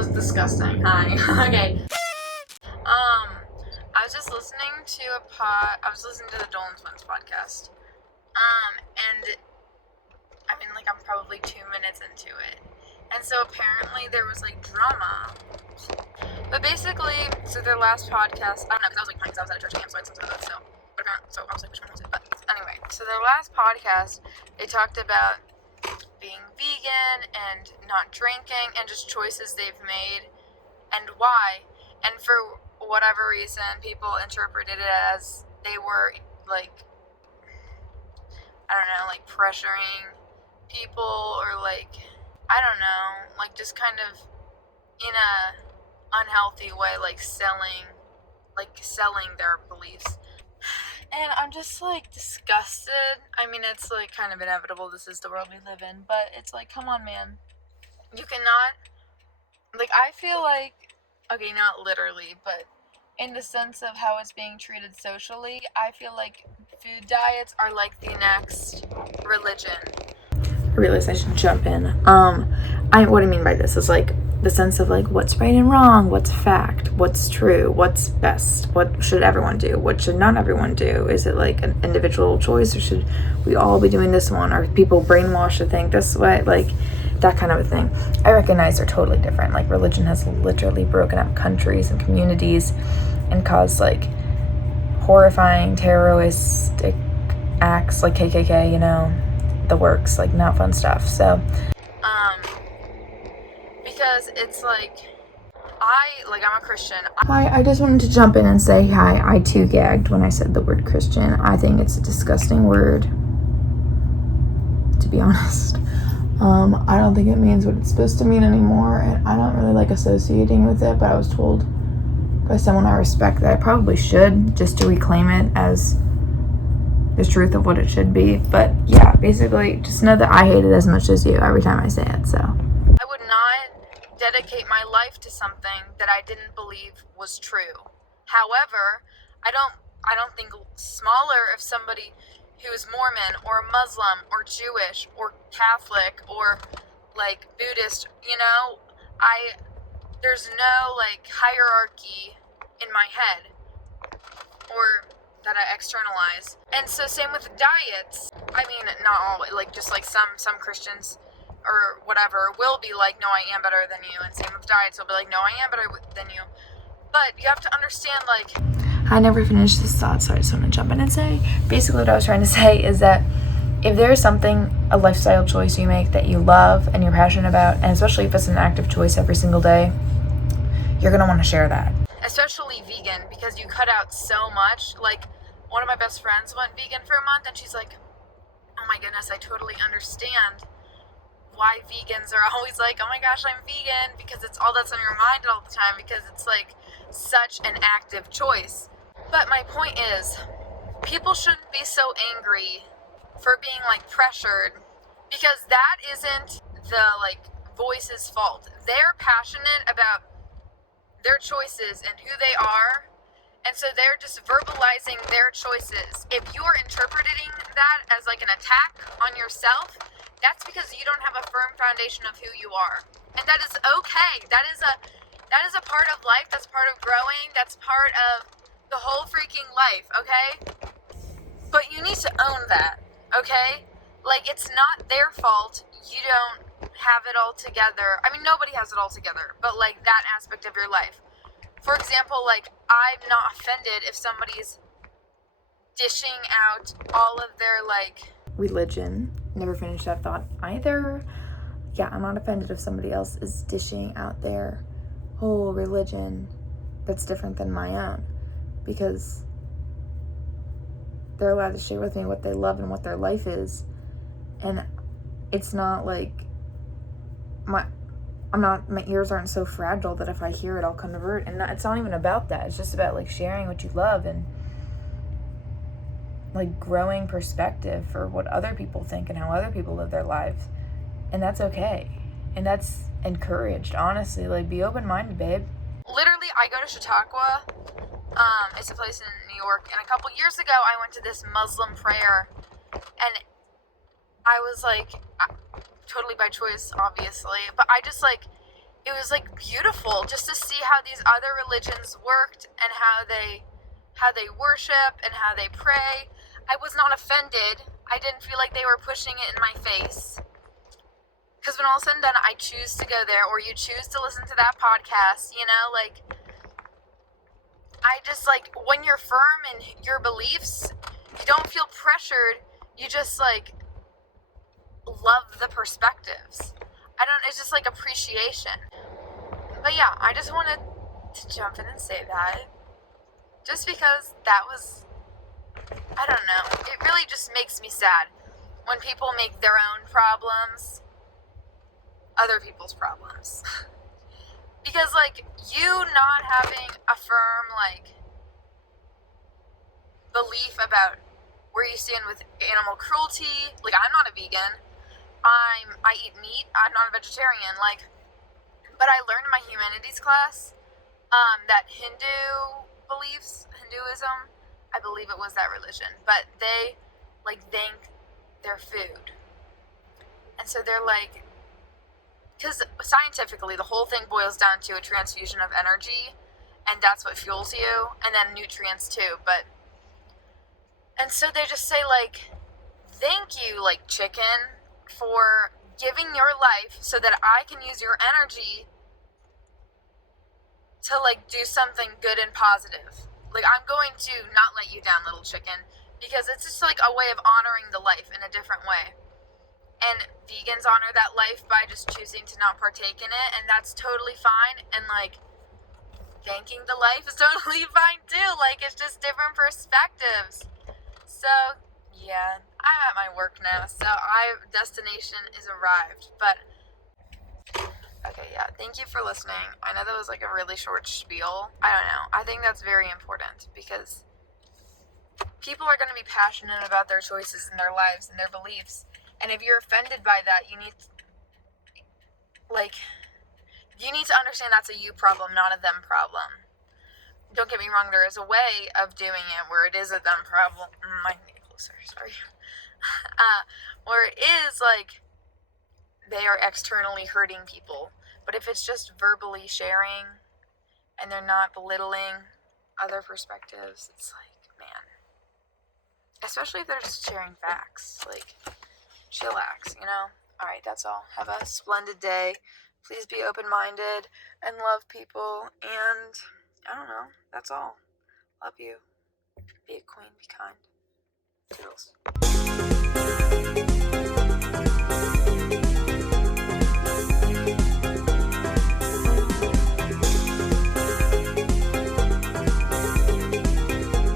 was disgusting. Hi. Okay. I was just listening to I was listening to the Dolan Twins podcast. And I mean, like, I'm probably 2 minutes into it. And so apparently there was, like, drama. But basically, so their last podcast, I don't know, because I was, like, playing, because I was at a church camp, so I had some of that still. So I was like, which one was it? But anyway, so their last podcast, they talked about being vegan and not drinking and just choices they've made and why. And for whatever reason, people interpreted it as they were, like, I don't know, like, pressuring people or, like, I don't know, like, just kind of in a unhealthy way, like, selling their beliefs. And I'm just, like, disgusted. I mean, it's, like, kind of inevitable. This is the world we live in. But it's, like, come on, man. You cannot, like, I feel like, okay, not literally, but in the sense of how it's being treated socially, I feel like food diets are, like, the next religion. I realize I should jump in. What I mean by this is, like, the sense of, like, what's right and wrong, what's fact, what's true, what's best, what should everyone do, what should not everyone do? Is it, like, an individual choice, or should we all be doing this one? Are people brainwashed to think this way? Like, that kind of a thing. I recognize they're totally different. Like, religion has literally broken up countries and communities and caused, like, horrifying terroristic acts, like KKK, you know, the works, like, not fun stuff. So, because it's like, I'm a Christian. Hi, I just wanted to jump in and say hi. I too gagged when I said the word Christian. I think it's a disgusting word, to be honest. I don't think it means what it's supposed to mean anymore, and I don't really like associating with it, but I was told by someone I respect that I probably should, just to reclaim it as the truth of what it should be. But yeah, basically, just know that I hate it as much as you every time I say it, so. I would not dedicate my life to something that I didn't believe was true. However, I don't think smaller of somebody who is Mormon or Muslim or Jewish or Catholic or, like, Buddhist, you know, there's no, like, hierarchy in my head or that I externalize. And so same with diets. I mean, not all, like, just, like, some Christians or whatever will be like, no, I am better than you. And same with diets, will be like, no, I am better than you. But you have to understand, like, I never finished this thought, so I just want to jump in and say, basically what I was trying to say is that if there's something, a lifestyle choice you make that you love and you're passionate about, and especially if it's an active choice every single day, you're going to want to share that. Especially vegan, because you cut out so much. Like, one of my best friends went vegan for a month, and she's like, oh my goodness, I totally understand why vegans are always like, oh my gosh, I'm vegan, because it's all that's on your mind all the time, because it's, like, such an active choice. But my point is, people shouldn't be so angry for being, like, pressured, because that isn't the, like, voice's fault. They're passionate about their choices and who they are, and so they're just verbalizing their choices. If you're interpreting that as, like, an attack on yourself, that's because you don't have a firm foundation of who you are. And that is okay. That is a part of life. That's part of growing. That's part of the whole freaking life, okay? But you need to own that, okay? Like, it's not their fault you don't have it all together. I mean, nobody has it all together, but, like, that aspect of your life. For example, like, I'm not offended if somebody's dishing out all of their, like, religion. Never finished that thought either. Yeah, I'm not offended if somebody else is dishing out their whole religion that's different than my own, because they're allowed to share with me what they love and what their life is. And it's not like my ears aren't so fragile that if I hear it, I'll convert. And it's not even about that. It's just about, like, sharing what you love and, like, growing perspective for what other people think and how other people live their lives. And that's okay. And that's encouraged, honestly. Like, be open-minded, babe. Literally, I go to Chautauqua. It's a place in New York. And a couple years ago, I went to this Muslim prayer. And I was, like, totally by choice, obviously. But I just, like, it was like beautiful just to see how these other religions worked and how they worship and how they pray. I was not offended. I didn't feel like they were pushing it in my face. Because when all is said and done, I choose to go there, or you choose to listen to that podcast, you know, like, I just, like, when you're firm in your beliefs, you don't feel pressured, you just, like, love the perspectives. It's just, like, appreciation. But yeah, I just wanted to jump in and say that. Just because that was, I don't know, it really just makes me sad when people make their own problems other people's problems. Because, like, you not having a firm, like, belief about where you stand with animal cruelty, like, I'm not a vegan, I eat meat, I'm not a vegetarian, like, but I learned in my humanities class, that Hinduism, I believe it was that religion, but they, like, thank their food. And so they're like, because scientifically, the whole thing boils down to a transfusion of energy, and that's what fuels you, and then nutrients too, and so they just say, like, thank you, like, chicken, for giving your life so that I can use your energy to, like, do something good and positive. Like, I'm going to not let you down, little chicken, because it's just, like, a way of honoring the life in a different way. And vegans honor that life by just choosing to not partake in it, and that's totally fine, and, like, thanking the life is totally fine too. Like, it's just different perspectives. So, yeah, I'm at my work now, so destination is arrived, but, okay, yeah, thank you for listening. I know that was, like, a really short spiel. I don't know, I think that's very important, because people are going to be passionate about their choices and their lives and their beliefs. And if you're offended by that, you need to understand that's a you problem, not a them problem. Don't get me wrong, there is a way of doing it where it is a them problem. I need to get closer, sorry. Where it is, like, they are externally hurting people. But if it's just verbally sharing, and they're not belittling other perspectives, it's like, man. Especially if they're just sharing facts, like, chillax, you know? Alright, that's all. Have a splendid day. Please be open-minded and love people. And, I don't know. That's all. Love you. Be a queen. Be kind. Toodles.